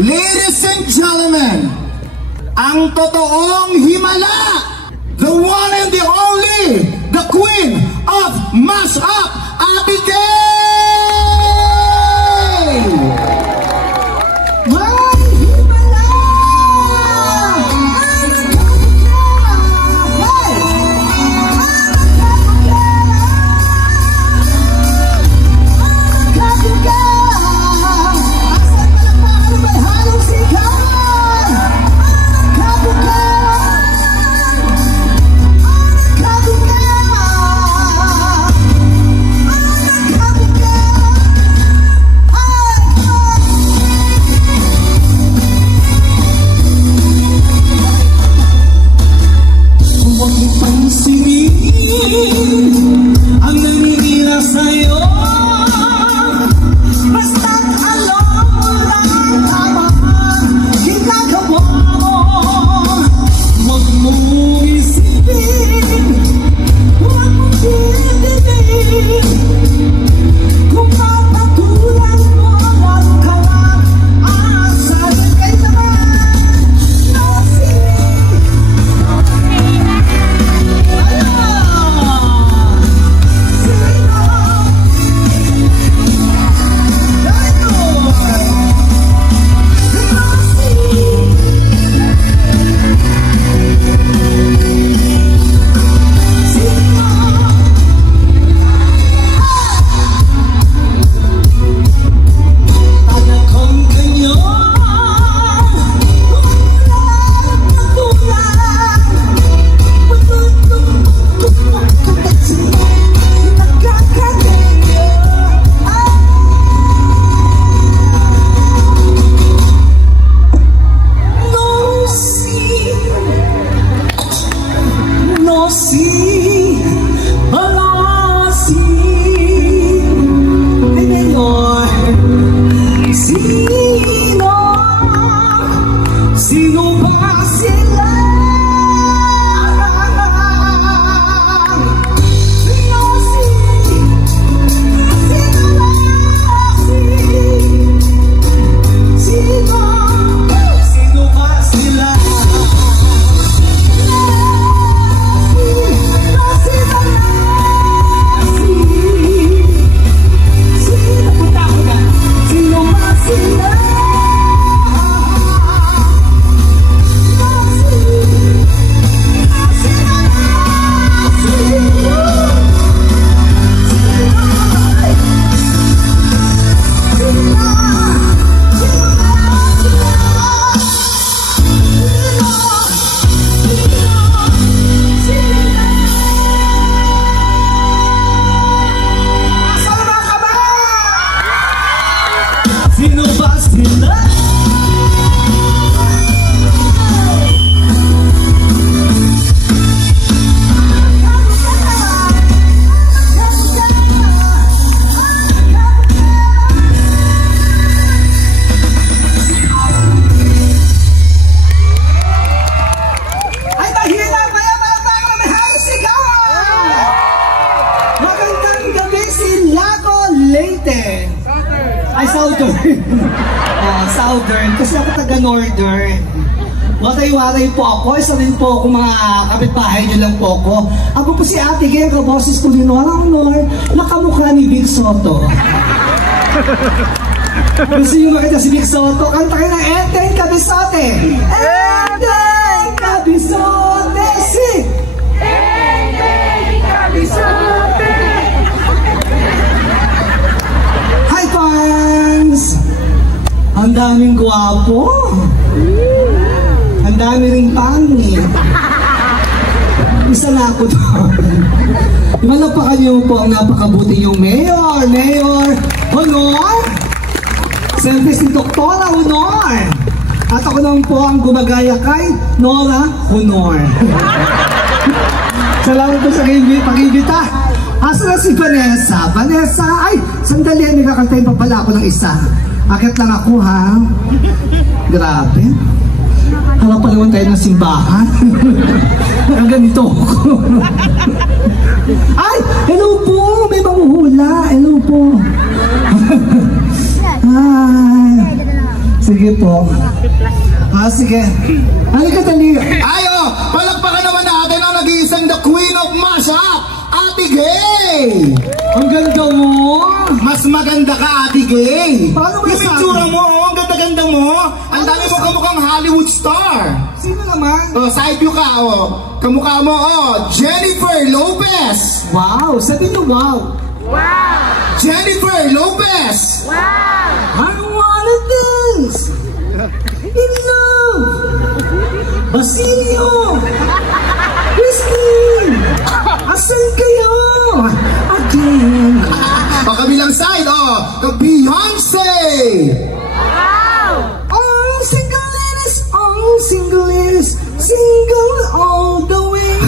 Ladies and gentlemen, ang totoong himala, the one and the only, the queen of mashup, Ate Kay! Southern, kasi ako taga Northern. Watay-watay po ako, isa rin po ako mga kapitbahay niyo lang po ako. Ako po si Ate Kay, kaboses ko ni Nora Honor, nakamukha ni Vic Soto. Gusto nyo makita si Vic Soto? Kanta kayo ng Enten Cabezote! Enten Cabezote! Si! Enten Cabezote! Hi fans! Ang daming gwapo. Ang dami ring pangit. Isa na ako doon. Malapakan niyo po ang napakabuti yung Mayor Honor. Siyempre si Doktora Honor. At ako naman po ang gumagaya kay Nora Honor. Salamat po sa pag-ibita. Asa na si Vanessa? Vanessa, ay, sandali, nagkakantayin pa pala ako ng isa. Akit lang ako, ha? Grabe. Harap pa naman tayo ng simbahan. Ang ganito ako. Ay! Hello po! May manghuhula. Hello po. Hi. Sige. Sige po. Sige. Halika dali. Ayo, palakpakan naman natin ang nag-iisang the queen of mashup, Ate Gay! Ang ganda mo. Mas maganda ka, Ate Gay. Paano ba yung sabi? itsura mo, ang ganda-ganda mo. Ang dami mo kamukhang Hollywood star. Sino naman? Side view ka, kamukha mo, Jennifer Lopez. Wow, sabi niyo wow. Jennifer Lopez. I wanna dance in love. Basilio, Christine, asan kayo? Again. Pakabilang side, Beyonce. Single ladies, single all the way.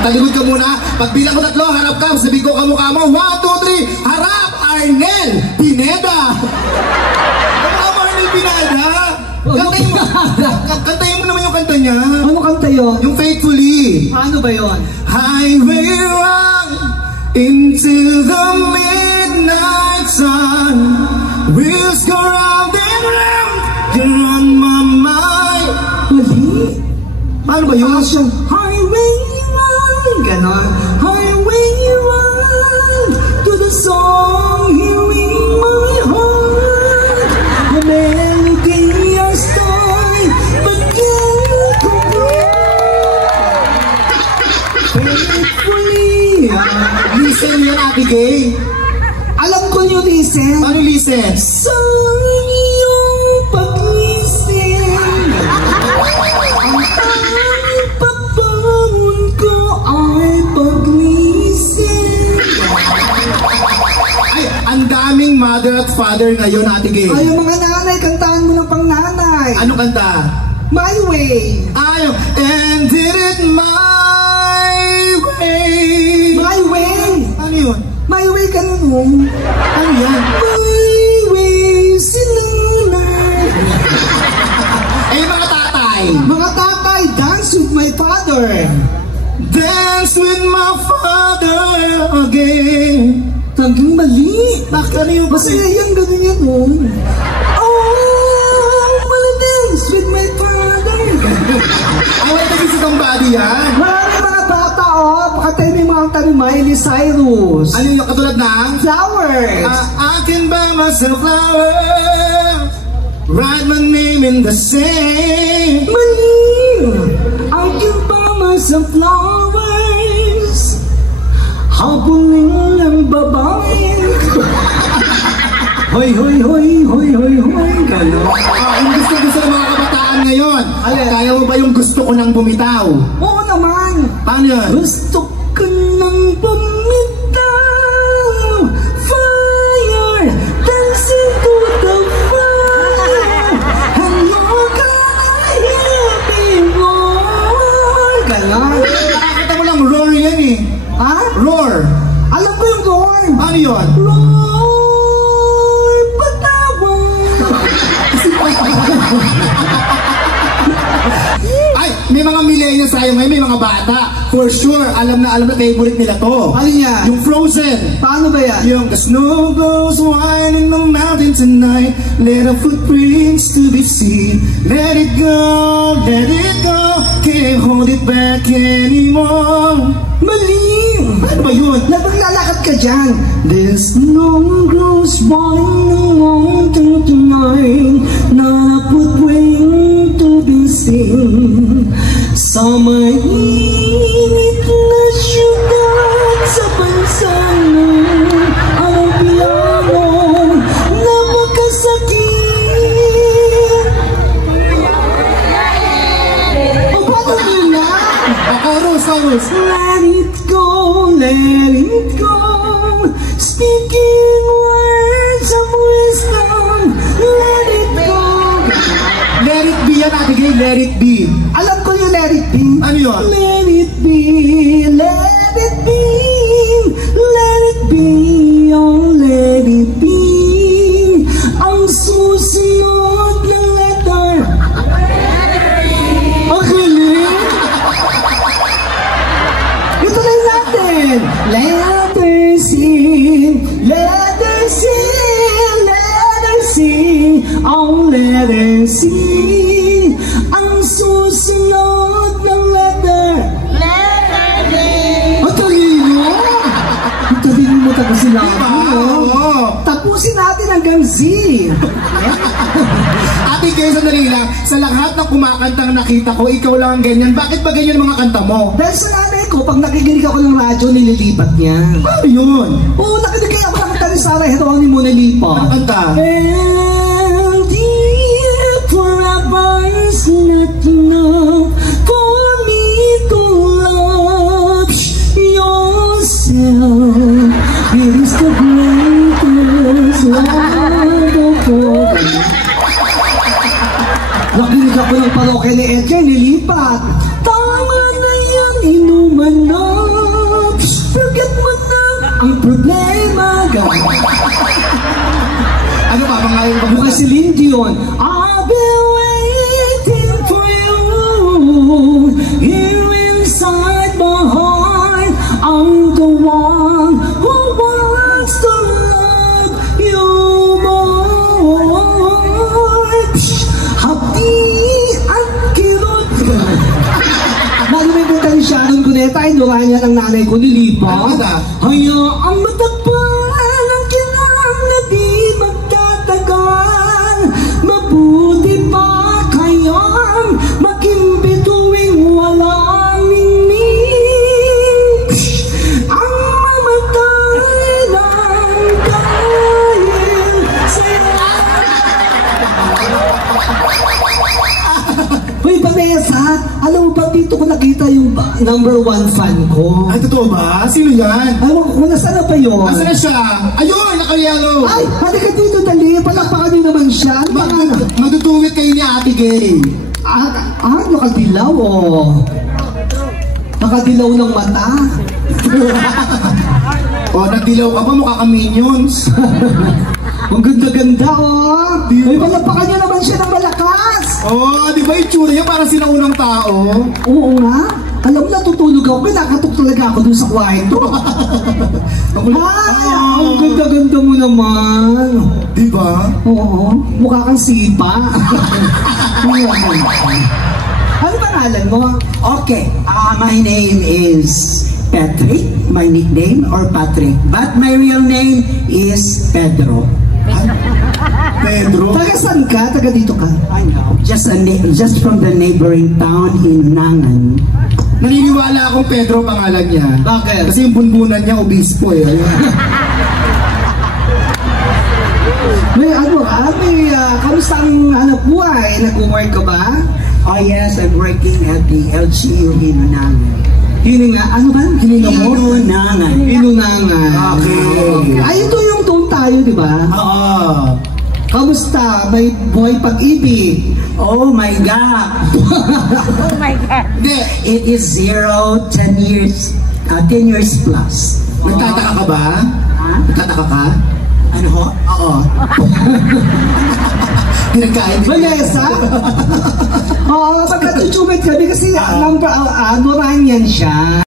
Talikod ka muna. Pagbilang ko 3, harap ka. Sabi ko kamukha mo. 1, 2, 3. Harap! Arnel Pineda! Kamukha mo Arnel Pineda? Kantayin mo naman yung kanta niya. Ano kanta yun? Yung Faithfully. Ano ba yun? Highway run into the midnight sun. Wheels go round and round. You're on my mind. Mali? Paano ba yun? Highway run. Ganon. Highway run to the song here in my heart. A melody I start but can't complete. Faithfully. Listen yan, Ate Gay. Alam ko yung listen. Ano listen? Sa iyong pag-listen, ang tanging pabangon ko ay pag-listen. Ay, ang daming mother at father ngayon, Ate Gay. Ay, yung mga nanay, kantaan mo ng pang-nanay. Ano kanta? My way. Ay, and did it my way. My way. Ano yun? My way ka nun. Ano yan? My way, sinanay. Eh, mga tatay. Mga tatay, dance with my father. Dance with my father again. Tanging mali. Bakit ano yung Masaya yan, ganun yan, oh. Oh, wanna dance with my father. Ay, wala tayo sa somebody yan. Marami mga bata, pakatay may mga kami, Miley Cyrus. Ano yung katulad ng? Flowers. I can buy myself flowers. Write my name in the sand. Mali. I can buy myself flowers. Habulin ng babae. Hoy, hoy, hoy, hoy, hoy, hoy. Gano'n. Yung gusto ng mga kabataan ngayon. Alin? Kaya mo ba yung gusto ko nang bumitaw? Oo naman. Paano yan? Gusto ko nang bumitaw. Fire, dancing to the fire. Hello, happy boy. Gano'n. Nakakita mo lang roar yan eh. Ha? Roar. Alam ko yung roar. Ano yun? Roar, patawag. Ay, may mga millennials tayo ngayon, may mga bata. For sure, alam na favorite nila to. Ano yan? Yung Frozen. Paano ba yan? Yung the snow goes wide in the mountain tonight. Let our footprints to be seen. Let it go, can't hold it back anymore. Mali! Ano ba yun? Labang lalakad ka dyan. The snow grows wide in the mountain tonight. Not a footprint to be seen. Sa mainit na syudad sa bansa mo, ang piano napakasakit. O paano yun na? Chorus. Let it go, speaking words of wisdom. Let it go. Let it be yan, Ate Gay, let it be. Alam ko yung let it be. Ano yun? Let it be, let it be, let it be, oh let it be. Ang susunod na letter. Ang galing. Ituloy natin. Letters in, letters in, letters in, oh let C. Ang susunod ng letter D. Ang talino! Ang talino mo tapos sila. Tapusin natin hanggang Z. Ate Kay, sandali lang. Sa lahat ng kumakantang nakita ko, ikaw lang ang ganyan. Bakit ba ganyan mga kanta mo? Dahil sa nanay ko, pag nakikinig ako ng radyo, nililipat niya. Ano yun? Oo, nakikinig ako ng kanta ni Sarah Geronimo nilipat. Ang kanta? And if forever is not enough for me to love yourself, it is the greatest word of all. Nakinig ako ng parokya ni Edgar, nilipat. Tama na yung inuman na, forget mo na ang problema. Ano ba? Mga yung Mukha si Lindy yun. I'll be waiting for you here inside my heart. I'm the one who wants to love you more. Happy at kirot. Bago may punta ni Sharon Cuneta, ay doon niya ng nanay ko nilipat. Hayaang matagpan ang kinang na di magtatagal. Mabuti pa kayang maging tuwing walang ningning. Ang mamatay ng dahil sa'yo. Uy, Vanessa, alam mo ba dito ko nakita yung #1 fan ko? Ay, totoo ba? Sino yan? Alam ko, nasaan na pa yun? Asa na siya? Ayun, naka-yellow. Ay, halika dito, dali. Palakpakan niyo naman siya. Madutuwit kayo ni Ate Gay. Nakadilaw, oh. Nakadilaw ng mata. O, nagdilaw ka pa, mukha ka minions. Ang ganda-ganda, oh. Ay, palakpakan niyo naman siya ng malakas. Oh, di ba yung tsura niya parang sinaunang tao? Oo nga. Alam mo, natutulog ako. Pinakatok talaga ako dun sa kwarto. Ang ganda-ganda mo naman. Di ba? Oo. Mukha kang sipa. Ano pangalan mo? Okay, my name is Patrick, my nickname, or Patrick. But my real name is Pedro. Pedro? Taga saan ka? Taga dito ka? I know. Just from the neighboring town in Nangan. Naniniwala akong Pedro pangalan niya. Bakit? Kasi yung bunbunan niya, obispo eh. May ano ka? Kamusta ang hanap buhay? Nag-work ka ba? Oh yes, I'm working at the LGU in Nangan. Hininga, ano ba? Hininga mo? Hinunangan. Hinunangan. Okay. Ay, ito yung tone tayo, di ba? Oo. Kamusta? May buhay pag-ibig? Oh my God. Oh my God. Hindi. It is 0, 10 years, 10 years plus. Nagtataka ka ba? Ha? Nagtataka ka? Ano ho? Oo. Pinagkain. Vanessa? Oo, pagka-tutumit kami kasi Noranyan siya.